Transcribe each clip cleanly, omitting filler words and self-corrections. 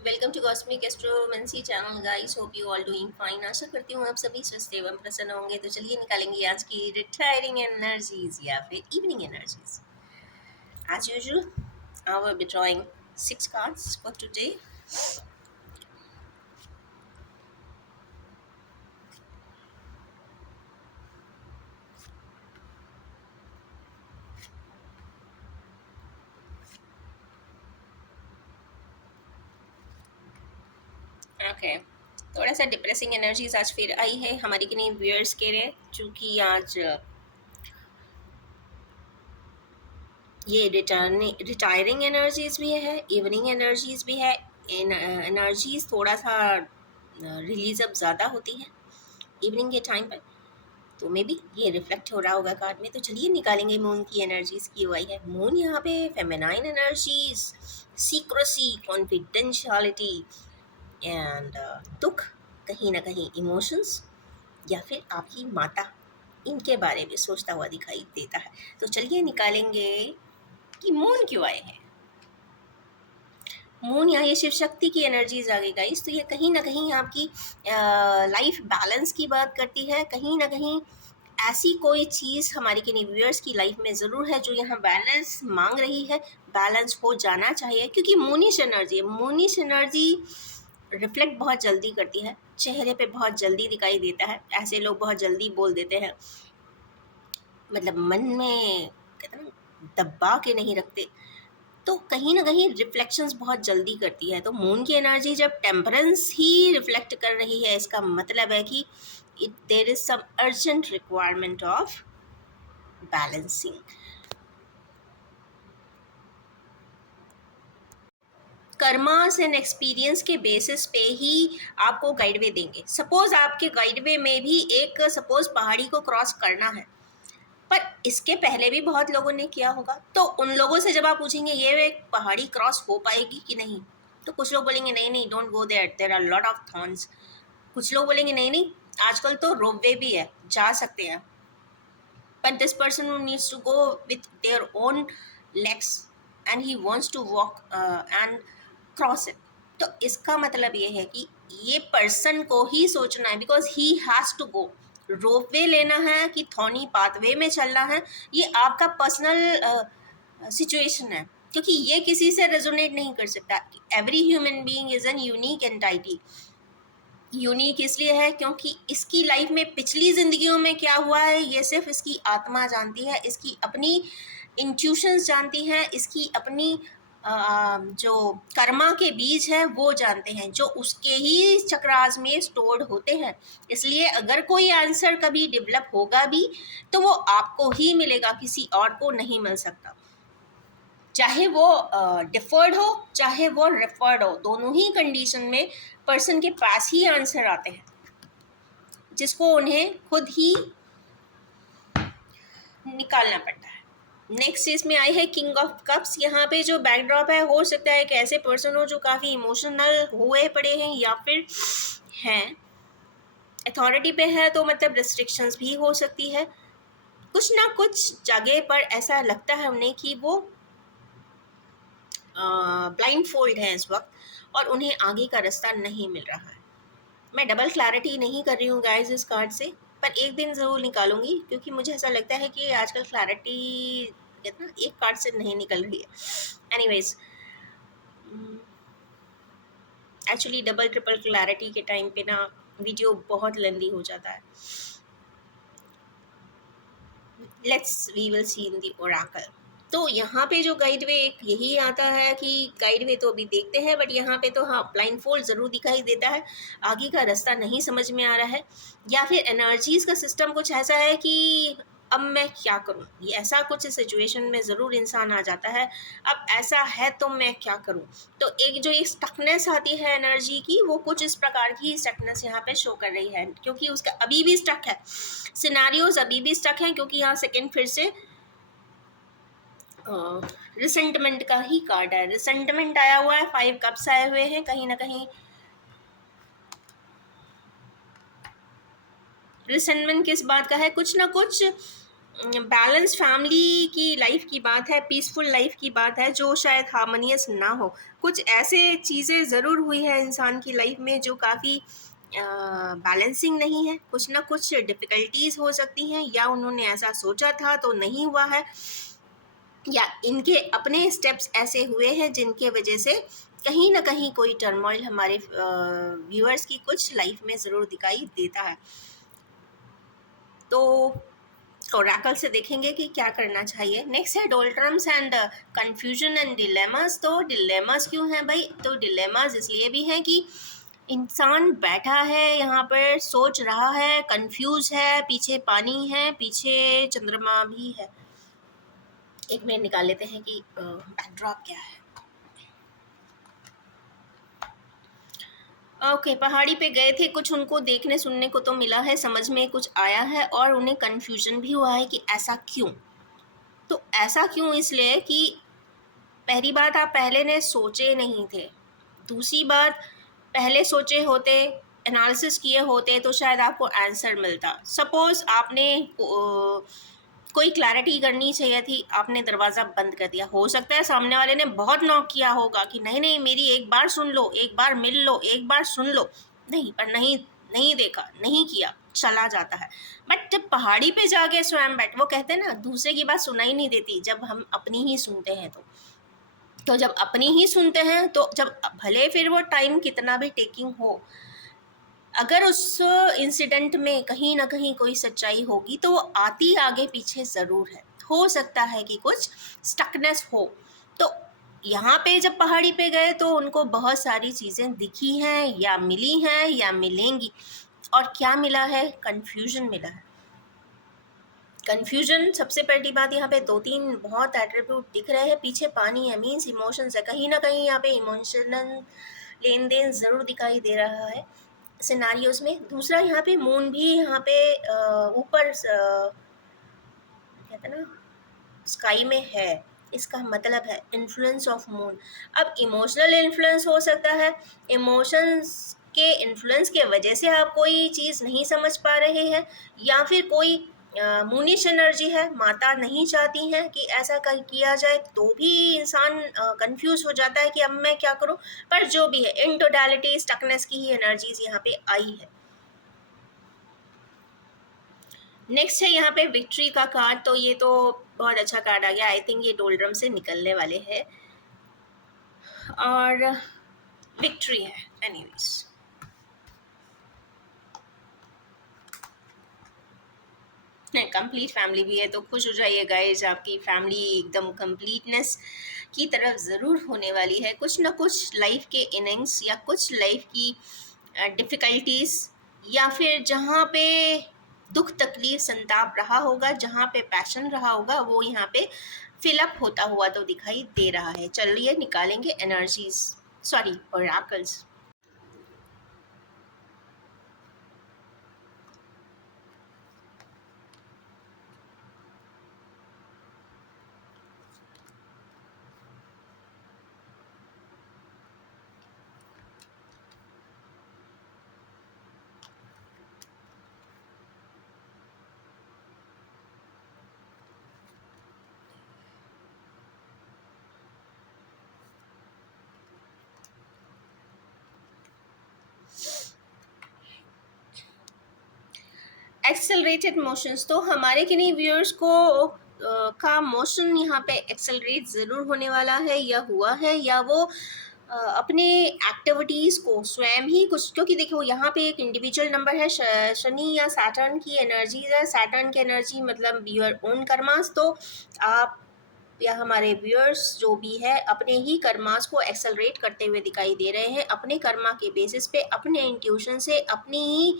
Welcome to cosmic astromancy channel guys. Hope you all doing fine. आशा करती हूँ आप सभी स्वस्थ एवं प्रसन्न होंगे। तो चलिए निकालेंगे आज की रिटायरिंग एनर्जीज या फिर evening energies. As usual I will be drawing 6 cards for today. Okay, थोड़ा सा डिप्रेसिंग एनर्जीज आज फिर आई है हमारी के लिए व्यूअर्स के लिए, क्योंकि आज ये रिटायरिंग एनर्जीज भी है, इवनिंग एनर्जीज भी है। एनर्जीज थोड़ा सा रिलीज अब ज़्यादा होती है इवनिंग के टाइम पर, तो मे बी ये रिफ्लेक्ट हो रहा होगा कार्ड में। तो चलिए निकालेंगे मून की एनर्जीज की हुई है। मून यहाँ पे feminine energies, secrecy, confidentiality and दुख, कहीं ना कहीं इमोशंस या फिर आपकी माता, इनके बारे में सोचता हुआ दिखाई देता है। तो चलिए निकालेंगे कि मून क्यों आए हैं। मून यहाँ ये शिव शक्ति की एनर्जीज आ गई गाइस। तो ये कहीं ना कहीं आपकी लाइफ बैलेंस की बात करती है। कहीं ना कहीं ऐसी कोई चीज़ हमारी के व्यूअर्स की लाइफ में ज़रूर है जो यहाँ बैलेंस मांग रही है, बैलेंस हो जाना चाहिए। क्योंकि मूनिश एनर्जी है, मूनिश एनर्जी रिफ्लेक्ट बहुत जल्दी करती है, चेहरे पे बहुत जल्दी दिखाई देता है। ऐसे लोग बहुत जल्दी बोल देते हैं, मतलब मन में कहते हैं ना, दबा के नहीं रखते। तो कहीं ना कहीं रिफ्लेक्शंस बहुत जल्दी करती है। तो मून की एनर्जी जब टेम्परेंस ही रिफ्लेक्ट कर रही है, इसका मतलब है कि there is some urgent requirement of balancing. Karmas and experience के बेसिस पे ही आपको गाइडवे देंगे। सपोज आपके गाइडवे में भी एक सपोज पहाड़ी को क्रॉस करना है, पर इसके पहले भी बहुत लोगों ने किया होगा। तो उन लोगों से जब आप पूछेंगे ये एक पहाड़ी क्रॉस हो पाएगी कि नहीं, तो कुछ लोग बोलेंगे नहीं नहीं, don't go there, there are lot of thorns. कुछ लोग बोलेंगे नहीं नहीं, आजकल तो रोपवे भी है, जा सकते हैं। but this person who needs to go with their own legs and he wants to walk and cross it. तो इसका मतलब ये है कि ये पर्सन को ही सोचना है, because he has to go. Ropeway लेना है कि थॉनी पाथवे में चलना है, ये आपका पर्सनल सिचुएशन है। क्योंकि ये किसी से रेजोनेट नहीं कर सकता। Every human being is an unique entity. Unique इसलिए है क्योंकि इसकी लाइफ में पिछली ज़िंदगियों में क्या हुआ है ये सिर्फ इसकी आत्मा जानती है, इसकी अपनी इंट्यूशंस जानती हैं, इसकी अपनी जो कर्मा के बीज है वो जानते हैं, जो उसके ही चक्रास में स्टोर्ड होते हैं। इसलिए अगर कोई आंसर कभी डेवलप होगा भी तो वो आपको ही मिलेगा, किसी और को नहीं मिल सकता। चाहे वो डिफर्ड हो चाहे वो रेफर्ड हो, दोनों ही कंडीशन में पर्सन के पास ही आंसर आते हैं, जिसको उन्हें खुद ही निकालना पड़ता है। नेक्स्ट इसमें आई है किंग ऑफ कप्स। यहाँ पे जो बैकड्रॉप है, हो सकता है कि ऐसे पर्सन हो जो काफ़ी इमोशनल हुए पड़े हैं या फिर हैं अथॉरिटी पे है, तो मतलब रिस्ट्रिक्शंस भी हो सकती है। कुछ ना कुछ जगह पर ऐसा लगता है उन्हें कि वो ब्लाइंड फोल्ड है इस वक्त और उन्हें आगे का रास्ता नहीं मिल रहा है। मैं डबल क्लैरिटी नहीं कर रही हूँ गाइस इस कार्ड से, पर एक दिन ज़रूर निकालूंगी, क्योंकि मुझे ऐसा लगता है कि आजकल क्लैरिटी कहते ना एक कार्ड से नहीं निकल रही है। Anyways, actually double triple clarity के टाइम पे ना वीडियो बहुत लेंदी हो जाता है। Let's we will see in the oracle. तो यहाँ पे जो गाइडवे एक यही आता है कि गाइडवे तो अभी देखते हैं, बट यहाँ पे तो हाँ ब्लाइंड फोल्ड ज़रूर दिखाई देता है। आगे का रास्ता नहीं समझ में आ रहा है, या फिर एनर्जीज़ का सिस्टम कुछ ऐसा है कि अब मैं क्या करूँ, ये ऐसा कुछ सिचुएशन में ज़रूर इंसान आ जाता है। अब ऐसा है तो मैं क्या करूँ। तो एक जो एक स्टकनेस आती है एनर्जी की, वो कुछ इस प्रकार की स्टकनेस यहाँ पे शो कर रही है, क्योंकि उसका अभी भी स्टक है, सिनारियोज अभी भी स्टक हैं। क्योंकि यहाँ सेकेंड फिर से रिसेंटमेंट का ही कार्ड है, रिसेंटमेंट आया हुआ है, 5 कप्स आए हुए हैं। कहीं ना कहीं रिसेंटमेंट किस बात का है, कुछ ना कुछ बैलेंस फैमिली की लाइफ की बात है, पीसफुल लाइफ की बात है, जो शायद हार्मोनियस ना हो। कुछ ऐसे चीज़ें ज़रूर हुई है इंसान की लाइफ में जो काफ़ी बैलेंसिंग नहीं है, कुछ ना कुछ डिफ़िकल्टीज़ हो सकती हैं, या उन्होंने ऐसा सोचा था तो नहीं हुआ है, या इनके अपने स्टेप्स ऐसे हुए हैं जिनके वजह से कहीं ना कहीं कोई टर्मोइल हमारे व्यूअर्स की कुछ लाइफ में ज़रूर दिखाई देता है। तो ओरेकल से देखेंगे कि क्या करना चाहिए। नेक्स्ट है डोल्ट्रम्स एंड कंफ्यूजन एंड डिलेमास। तो डिलेमास क्यों हैं भाई? तो डिलेमास इसलिए भी हैं कि इंसान बैठा है यहाँ पर, सोच रहा है, कंफ्यूज है, पीछे पानी है, पीछे चंद्रमा भी है। एक मिनट निकाल लेते हैं कि बैकड्रॉप क्या है। ओके, पहाड़ी पे गए थे, कुछ उनको देखने सुनने को तो मिला है, समझ में कुछ आया है, और उन्हें कंफ्यूजन भी हुआ है कि ऐसा क्यों। तो ऐसा क्यों इसलिए कि पहली बात, आप पहले ने सोचे नहीं थे। दूसरी बात, पहले सोचे होते, एनालिसिस किए होते तो शायद आपको आंसर मिलता। सपोज आपने कोई क्लैरिटी करनी चाहिए थी, आपने दरवाज़ा बंद कर दिया। हो सकता है सामने वाले ने बहुत नॉक किया होगा कि नहीं नहीं मेरी एक बार सुन लो, एक बार मिल लो, एक बार सुन लो। नहीं, पर नहीं, नहीं देखा, नहीं किया, चला जाता है। बट जब पहाड़ी पे जाके स्वयं बैठ, वो कहते हैं ना दूसरे की बात सुनाई नहीं देती जब हम अपनी ही सुनते हैं। तो जब अपनी ही सुनते हैं, तो जब भले फिर वो टाइम कितना भी टेकिंग हो, अगर उस इंसिडेंट में कहीं ना कहीं कोई सच्चाई होगी तो वो आती आगे पीछे ज़रूर है। हो सकता है कि कुछ स्टकनेस हो। तो यहाँ पे जब पहाड़ी पे गए तो उनको बहुत सारी चीज़ें दिखी हैं, या मिली हैं, या मिलेंगी। और क्या मिला है? कन्फ्यूजन मिला है। कन्फ्यूजन सबसे पहली बात, यहाँ पे दो तीन बहुत एट्रीब्यूट दिख रहे हैं। पीछे पानी है, मीन्स इमोशंस है, कहीं ना कहीं यहाँ पे इमोशनल लेन देन ज़रूर दिखाई दे रहा है सिनारियोज में। दूसरा, यहाँ पे मून भी यहाँ पे ऊपर कहते हैं ना स्काई में है। इसका मतलब है इन्फ्लुएंस ऑफ मून। अब इमोशनल इन्फ्लुएंस हो सकता है, इमोशंस के इन्फ्लुएंस के वजह से आप कोई चीज़ नहीं समझ पा रहे हैं, या फिर कोई मूनिश एनर्जी है, माता नहीं चाहती हैं कि ऐसा किया जाए, तो भी इंसान कंफ्यूज हो जाता है कि अब मैं क्या करूं। पर जो भी है, इन टोटलिटी स्टकनेस की ही एनर्जीज यहाँ पे आई है। नेक्स्ट है यहाँ पे विक्ट्री का कार्ड। तो ये तो बहुत अच्छा कार्ड आ गया। आई थिंक ये डोल्ड्रम से निकलने वाले हैं, और विक्ट्री है एनीवेज। कंप्लीट फैमिली भी है, तो खुश हो जाइए गाइस, आपकी फैमिली एकदम कंप्लीटनेस की तरफ ज़रूर होने वाली है। कुछ ना कुछ लाइफ के इनिंग्स, या कुछ लाइफ की डिफ़िकल्टीज़, या फिर जहाँ पे दुख तकलीफ संताप रहा होगा, जहाँ पे पैशन रहा होगा, वो यहाँ पे फिलअप होता हुआ तो दिखाई दे रहा है। चलिए निकालेंगे energies, sorry oracles. Accelerated motions. तो हमारे किन्हीं व्यूअर्स को का मोशन यहाँ पे एक्सेलरेट ज़रूर होने वाला है, या हुआ है, या वो अपने एक्टिविटीज़ को स्वयं ही कुछ, क्योंकि देखो यहाँ पे एक इंडिविजुअल नंबर है, शनि या सैटर्न की एनर्जीज है। सैटर्न की एनर्जी मतलब योर ओन कर्मास। तो आप या हमारे व्यूअर्स जो भी है अपने ही कर्मास को एक्सेलरेट करते हुए दिखाई दे रहे हैं, अपने कर्मा के बेसिस पे, अपने इंट्यूशन से, अपनी ही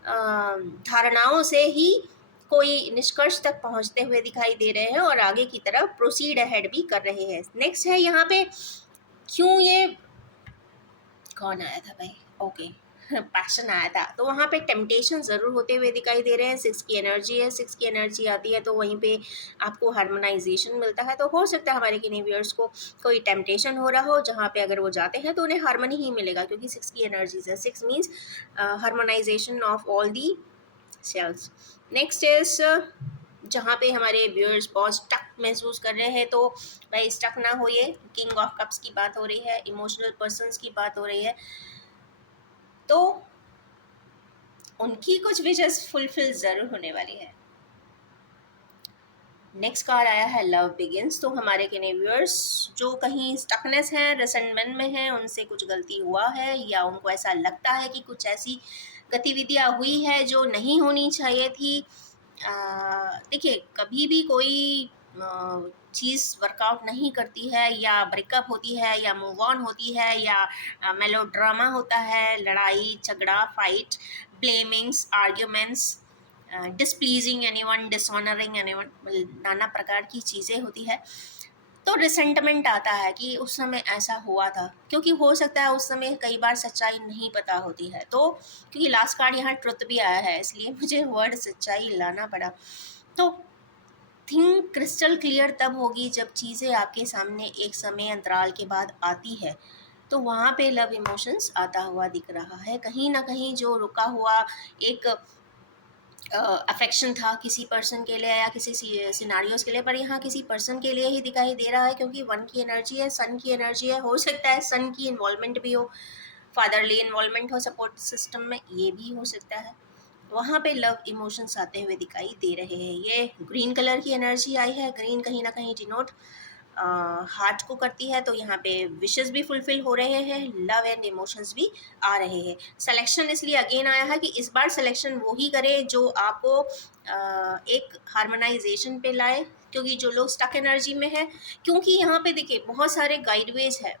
धारणाओं से ही कोई निष्कर्ष तक पहुंचते हुए दिखाई दे रहे हैं, और आगे की तरफ प्रोसीड अहेड भी कर रहे हैं। नेक्स्ट है यहाँ पे, क्यों ये कौन आया था भाई? ओके, पैशन आया था। तो वहाँ पे टेम्पटेशन ज़रूर होते हुए दिखाई दे रहे हैं। 6 की एनर्जी है, 6 की एनर्जी आती है तो वहीं पे आपको हार्मोनाइजेशन मिलता है। तो हो सकता है हमारे किन्हीं व्यूअर्स को कोई टेम्पटेशन हो रहा हो, जहाँ पे अगर वो जाते हैं तो उन्हें हार्मनी ही मिलेगा, क्योंकि 6 की एनर्जीज है। 6 means harmonisation of all the cells. Next is जहाँ पे हमारे व्यूअर्स बहुत स्टक महसूस कर रहे हैं, तो भाई स्टक ना होइए। किंग ऑफ कप्स की बात हो रही है, इमोशनल पर्सन्स की बात हो रही है, तो उनकी कुछ विशेस फुलफिल ज़रूर होने वाली है। नेक्स्ट कार्ड आया है लव बिगिंस। तो हमारे के व्यूअर्स जो कहीं स्टकनेस है, रिसेंटमेंट में है, उनसे कुछ गलती हुआ है या उनको ऐसा लगता है कि कुछ ऐसी गतिविधियाँ हुई है जो नहीं होनी चाहिए थी। देखिए, कभी भी कोई चीज़ वर्कआउट नहीं करती है, या ब्रेकअप होती है, या मूव ऑन होती है, या मेलोड्रामा होता है, लड़ाई झगड़ा, फाइट, ब्लेमिंग्स, आर्ग्यूमेंट्स, डिसप्लीजिंग एनीवन, डिसऑनरिंग एनीवन, नाना प्रकार की चीज़ें होती है, तो रिसेंटमेंट आता है कि उस समय ऐसा हुआ था। क्योंकि हो सकता है उस समय कई बार सच्चाई नहीं पता होती है, तो क्योंकि लास्ट कार्ड यहाँ ट्रुथ भी आया है, इसलिए मुझे वर्ड सच्चाई लाना पड़ा। तो थिंक क्रिस्टल क्लियर तब होगी जब चीज़ें आपके सामने एक समय अंतराल के बाद आती है, तो वहाँ पे लव इमोशंस आता हुआ दिख रहा है। कहीं ना कहीं जो रुका हुआ एक अफेक्शन था किसी पर्सन के लिए या किसी सिनारियोस के लिए, पर यहाँ किसी पर्सन के लिए ही दिखाई दे रहा है, क्योंकि वन की एनर्जी है, सन की एनर्जी है। हो सकता है सन की इन्वॉल्वमेंट भी हो, फादरली इन्वॉल्वमेंट हो सपोर्ट सिस्टम में, ये भी हो सकता है। वहाँ पे लव इमोशंस आते हुए दिखाई दे रहे हैं। ये ग्रीन कलर की एनर्जी आई है। ग्रीन कहीं ना कहीं डिनोट हार्ट को करती है, तो यहाँ पे विशेस भी फुलफिल हो रहे हैं, लव एंड इमोशंस भी आ रहे हैं। सिलेक्शन इसलिए अगेन आया है कि इस बार सिलेक्शन वो ही करे जो आपको एक हार्मोनाइजेशन पे लाए, क्योंकि जो लोग स्टक एनर्जी में है, क्योंकि यहाँ पे देखिए बहुत सारे गाइडवेज है।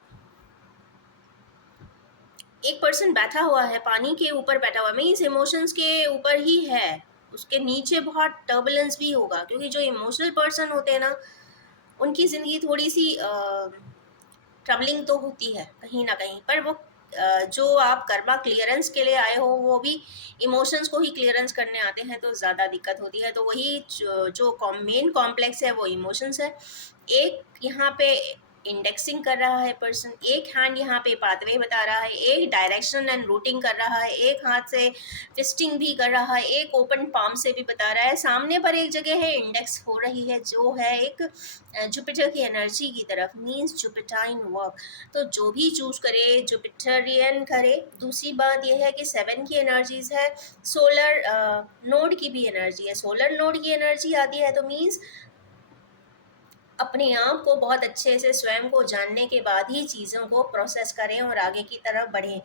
एक पर्सन बैठा हुआ है, पानी के ऊपर बैठा हुआ है, मीन्स इमोशंस के ऊपर ही है, उसके नीचे बहुत टर्बुलेंस भी होगा, क्योंकि जो इमोशनल पर्सन होते हैं ना, उनकी ज़िंदगी थोड़ी सी ट्रबलिंग तो होती है कहीं ना कहीं, पर वो जो आप कर्मा क्लियरेंस के लिए आए हो, वो भी इमोशंस को ही क्लियरेंस करने आते हैं, तो ज़्यादा दिक्कत होती है। तो वही जो मेन कॉम्प्लेक्स है वो इमोशंस है। एक यहाँ पे इंडेक्सिंग कर रहा है पर्सन, एक हैंड यहाँ पे पाथवे बता रहा है, एक डायरेक्शन एंड रूटिंग कर रहा है, एक हाथ से फिस्टिंग भी कर रहा है, एक ओपन पाम से भी बता रहा है। सामने पर एक जगह है इंडेक्स हो रही है, जो है एक जुपिटर की एनर्जी की तरफ, मीन्स जुपिटाइन वर्क। तो जो भी चूज करे जुपिटरियन करे। दूसरी बात यह है कि 7 की एनर्जीज है, सोलर नोड की भी एनर्जी है। सोलर नोड की एनर्जी आती है तो मीन्स अपने आप को बहुत अच्छे से स्वयं को जानने के बाद ही चीज़ों को प्रोसेस करें और आगे की तरफ बढ़ें।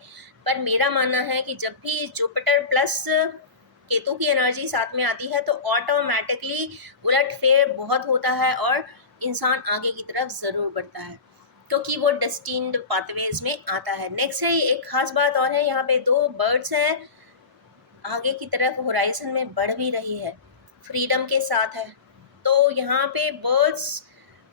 पर मेरा मानना है कि जब भी जुपिटर प्लस केतु की एनर्जी साथ में आती है, तो ऑटोमेटिकली उलटफेर बहुत होता है और इंसान आगे की तरफ ज़रूर बढ़ता है, क्योंकि वो डेस्टिन्ड पाथवेज में आता है। नेक्स्ट है एक खास बात और है, यहाँ पे 2 बर्ड्स हैं, आगे की तरफ होराइजन में बढ़ भी रही है, फ्रीडम के साथ है। तो यहाँ पे बर्ड्स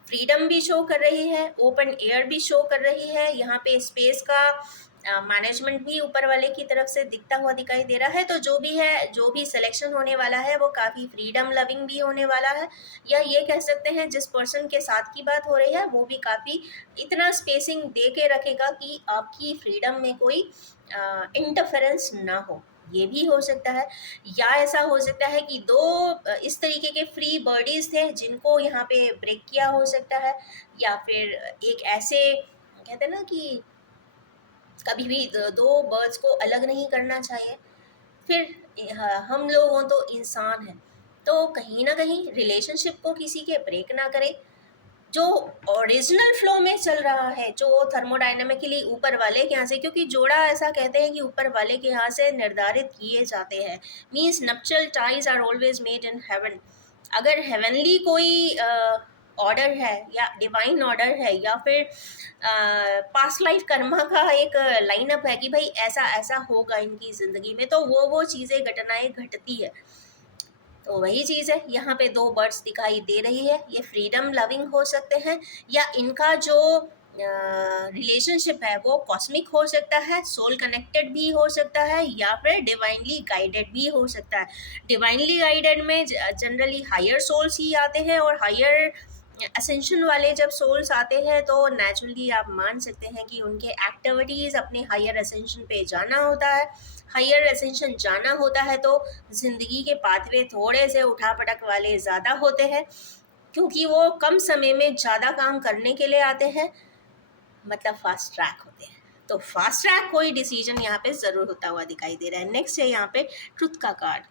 फ्रीडम भी शो कर रही है, ओपन एयर भी शो कर रही है। यहाँ पे स्पेस का मैनेजमेंट भी ऊपर वाले की तरफ से दिखता हुआ दिखाई दे रहा है। तो जो भी है, जो भी सिलेक्शन होने वाला है, वो काफ़ी फ्रीडम लविंग भी होने वाला है, या ये कह सकते हैं जिस पर्सन के साथ की बात हो रही है वो भी काफ़ी इतना स्पेसिंग दे के रखेगा कि आपकी फ्रीडम में कोई इंटरफेरेंस ना हो। ये भी हो सकता है, या ऐसा हो सकता है कि 2 इस तरीके के फ्री बर्डीज थे जिनको यहाँ पे ब्रेक किया हो सकता है, या फिर एक ऐसे कहते हैं ना कि कभी भी 2 बर्ड्स को अलग नहीं करना चाहिए। फिर हम लोग हों तो इंसान हैं, तो कहीं ना कहीं रिलेशनशिप को किसी के ब्रेक ना करें। जो ओरिजिनल फ्लो में चल रहा है, जो थर्मोडाइनमिकली ऊपर वाले के यहाँ से, क्योंकि जोड़ा ऐसा कहते हैं कि ऊपर वाले के यहाँ से निर्धारित किए जाते हैं, means nuptial ties are always made in heaven. अगर हेवनली कोई ऑर्डर है या डिवाइन ऑर्डर है, या फिर पास्ट लाइफ कर्मा का एक लाइनअप है कि भाई ऐसा ऐसा होगा इनकी ज़िंदगी में, तो वो चीज़ें घटनाएं घटती है। तो वही चीज़ है, यहाँ पे 2 बर्ड्स दिखाई दे रही है। ये फ्रीडम लविंग हो सकते हैं, या इनका जो रिलेशनशिप है वो कॉस्मिक हो सकता है, सोल कनेक्टेड भी हो सकता है, या फिर डिवाइनली गाइडेड भी हो सकता है। डिवाइनली गाइडेड में जनरली हायर सोल्स ही आते हैं, और हायर असेंशन वाले जब सोल्स आते हैं तो नेचुरली आप मान सकते हैं कि उनके एक्टिविटीज़ अपने हायर असेंशन पे जाना होता है। हायर असेंशन जाना होता है तो ज़िंदगी के पाथवे थोड़े से उठा-पटक वाले ज़्यादा होते हैं, क्योंकि वो कम समय में ज़्यादा काम करने के लिए आते हैं, मतलब फास्ट ट्रैक होते हैं। तो फास्ट ट्रैक कोई डिसीजन यहाँ पे ज़रूर होता हुआ दिखाई दे रहा है। नेक्स्ट है यहाँ पे ट्रुथ का कार्ड।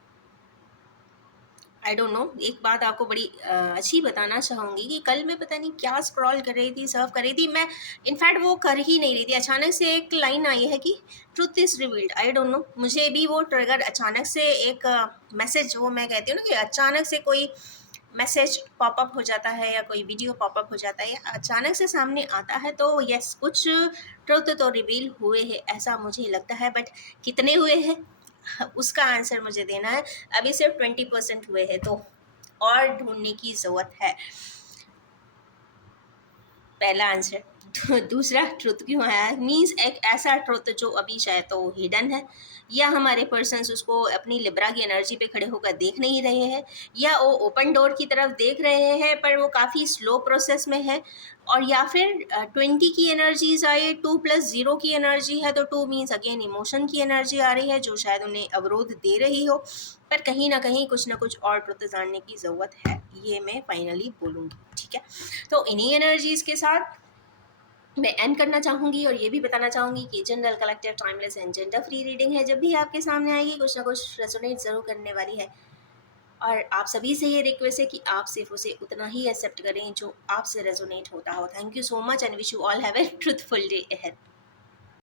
आई डोंट नो, एक बात आपको बड़ी अच्छी बताना चाहूँगी कि कल मैं पता नहीं क्या स्क्रॉल कर रही थी, सर्फ कर रही थी, मैं इनफैक्ट वो कर ही नहीं रही थी, अचानक से एक लाइन आई है कि truth is revealed. I don't know, मुझे भी वो ट्रिगर अचानक से एक मैसेज, वो मैं कहती हूँ ना कि अचानक से कोई मैसेज पॉपअप हो जाता है या कोई वीडियो पॉपअप हो जाता है या अचानक से सामने आता है, तो यस, कुछ ट्रुथ तो रिवील हुए हैं ऐसा मुझे लगता है, बट कितने हुए हैं उसका आंसर मुझे देना है। अभी सिर्फ 20% हुए हैं, तो और ढूंढने की ज़रूरत है। पहला आंसर। दूसरा, ट्रुथ क्यों आया मीन्स एक ऐसा ट्रुथ जो अभी शायद तो हिडन है, या हमारे पर्सन्स उसको अपनी लिब्रा की एनर्जी पे खड़े होकर देख नहीं रहे हैं, या वो ओपन डोर की तरफ देख रहे हैं पर वो काफ़ी स्लो प्रोसेस में है, और या फिर 20 की एनर्जीज आई, 2+0 की एनर्जी है, तो 2 मीन्स अगेन इमोशन की एनर्जी आ रही है जो शायद उन्हें अवरोध दे रही हो, पर कहीं ना कहीं कुछ ना कुछ और ट्रुथ जानने की ज़रूरत है, ये मैं फाइनली बोलूँगी। ठीक है, तो इन्हीं एनर्जीज के साथ मैं एंड करना चाहूँगी और ये भी बताना चाहूँगी कि general, collective, timeless and gender free reading है। जब भी आपके सामने आएगी कुछ ना कुछ रेजोनेट ज़रूर करने वाली है, और आप सभी से ये रिक्वेस्ट है कि आप सिर्फ उसे उतना ही एक्सेप्ट करें जो आपसे रेजोनेट होता हो। Thank you so much and wish you all have a truthful day ahead.